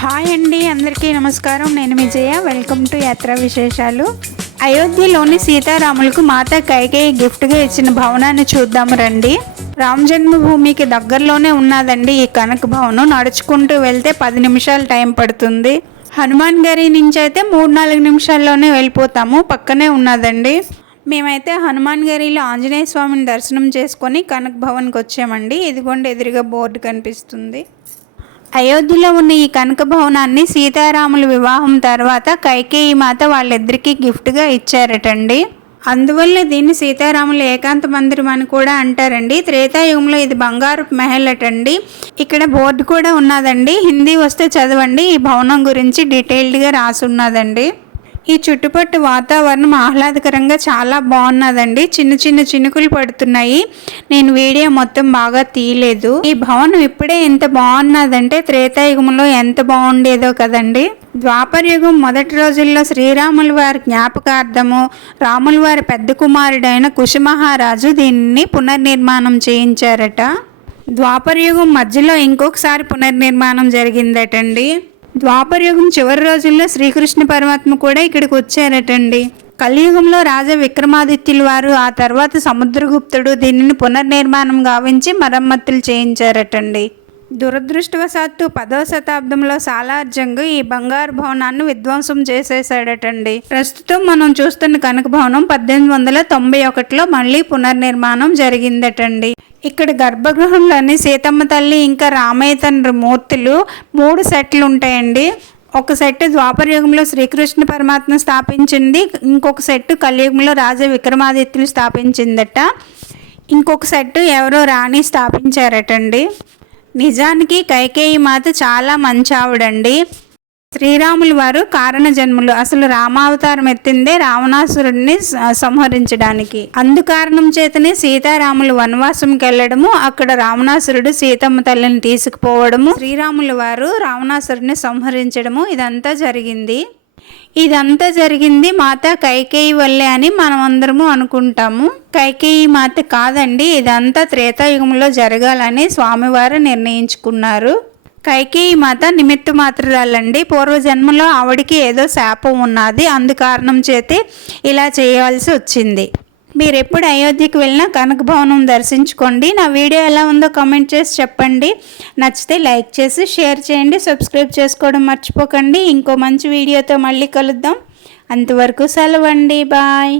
Hi అండి, అందరికీ నమస్కారం. నేను విజయ. వెల్కమ్ టు యాత్రా విశేషాలు. అయోధ్యలోని సీతారాములకు మాత కైకేయి గిఫ్ట్గా ఇచ్చిన భవనాన్ని చూద్దాము రండి. రామ జన్మభూమికి దగ్గరలోనే ఉన్నదండి ఈ కనక భవనం. నడుచుకుంటూ వెళ్తే 10 నిమిషాలు టైం పడుతుంది. హనుమాన్ గారి నుంచి అయితే 3-4 నిమిషాల్లోనే వెళ్ళిపోతాము. పక్కనే ఉన్నదండి. మేమైతే హనుమాన్ గారిలో ఆంజనేయ స్వామిని దర్శనం చేసుకొని కనక భవన్కి వచ్చామండి. ఇదిగోండి ఎదురుగా బోర్డు కనిపిస్తుంది. అయోధ్యలో ఉన్న ఈ కనక భవనాన్ని సీతారాముల వివాహం తర్వాత కైకేయి మాత వాళ్ళిద్దరికీ గిఫ్ట్గా ఇచ్చారటండి. అందువల్ల దీన్ని సీతారాముల ఏకాంత మందిరం అని కూడా అంటారండి. త్రేతాయుగంలో ఇది బంగారు మహల్ అటండి. ఇక్కడ బోర్డు కూడా ఉన్నదండి. హిందీ వస్తే చదవండి. ఈ భవనం గురించి డీటెయిల్డ్గా రాసి ఉన్నదండి. ఈ చుట్టుపట్టు వాతావరణం ఆహ్లాదకరంగా చాలా బాగున్నదండి. చిన్న చిన్న చినుకులు పడుతున్నాయి. నేను వీడియో మొత్తం బాగా తీయలేదు. ఈ భవనం ఇప్పుడే ఎంత బాగున్నదంటే త్రేతాయుగంలో ఎంత బాగుండేదో కదండి. ద్వాపర యుగం మొదటి రోజుల్లో శ్రీరాముల వారి జ్ఞాపకార్థము రాముల వారి పెద్ద కుమారుడైన కుశమహారాజు దీనిని పునర్నిర్మాణం చేయించారట. ద్వాపర యుగం మధ్యలో ఇంకొకసారి పునర్నిర్మాణం జరిగిందటండి. ద్వాపరయుగం చివరి రోజుల్లో శ్రీకృష్ణ పరమాత్మ కూడా ఇక్కడికి వచ్చారటండి. కలియుగంలో రాజా విక్రమాదిత్యుల వారు, ఆ తర్వాత సముద్రగుప్తుడు దీనిని పునర్నిర్మాణం గావించి మరమ్మతులు చేయించారటండి. దురదృష్టవశాత్తు 10వ శతాబ్దంలో సాలార్ జంగ్ ఈ బంగారు భవనాన్ని విధ్వంసం చేసేసాడటండి. ప్రస్తుతం మనం చూస్తున్న కనక భవనం 1891లో మళ్ళీ పునర్నిర్మాణం జరిగిందటండి. ఇక్కడ గర్భగృహంలోని సీతమ్మ తల్లి ఇంకా రామయ్య తండ్రి మూర్తులు 3 సెట్లు ఉంటాయండి. ఒక సెట్ ద్వాపర యుగంలో శ్రీకృష్ణ పరమాత్మ స్థాపించింది. ఇంకొక సెట్ కలియుగంలో రాజా విక్రమాదిత్యులు స్థాపించిందట. ఇంకొక సెట్ ఎవరో రాణి స్థాపించారటండి. నిజానికి కైకేయి మాత చాలా మంచి ఆవిడండి. శ్రీరాములు వారు కారణ జన్ములు. అసలు రామావతారం ఎత్తిందే రావణాసురుడిని సంహరించడానికి. అందుకారణం చేతనే సీతారాములు వనవాసంకి వెళ్ళడము, అక్కడ రావణాసురుడు సీతమ్మ తల్లిని తీసుకుపోవడము, శ్రీరాములు వారు రావణాసురుడిని సంహరించడము ఇదంతా జరిగింది మాత కైకేయి వల్లే అని మనం అందరము అనుకుంటాము. కైకేయి మాత కాదండి, ఇదంతా త్రేతాయుగంలో జరగాలని స్వామివారు నిర్ణయించుకున్నారు. కైకేయి మాత నిమిత్త మాత్రురాలండి. పూర్వజన్మలో ఆవిడికి ఏదో శాపం ఉన్నది. అందుకారణం చేతే ఇలా చేయాల్సి వచ్చింది. మీరు ఎప్పుడు అయోధ్యకి వెళ్ళినా కనక భవనం దర్శించుకోండి. నా వీడియో ఎలా ఉందో కామెంట్ చేసి చెప్పండి. నచ్చితే లైక్ చేసి షేర్ చేయండి. సబ్స్క్రైబ్ చేసుకోవడం మర్చిపోకండి. ఇంకో మంచి వీడియోతో మళ్ళీ కలుద్దాం. అంతవరకు సెలవండి. బాయ్.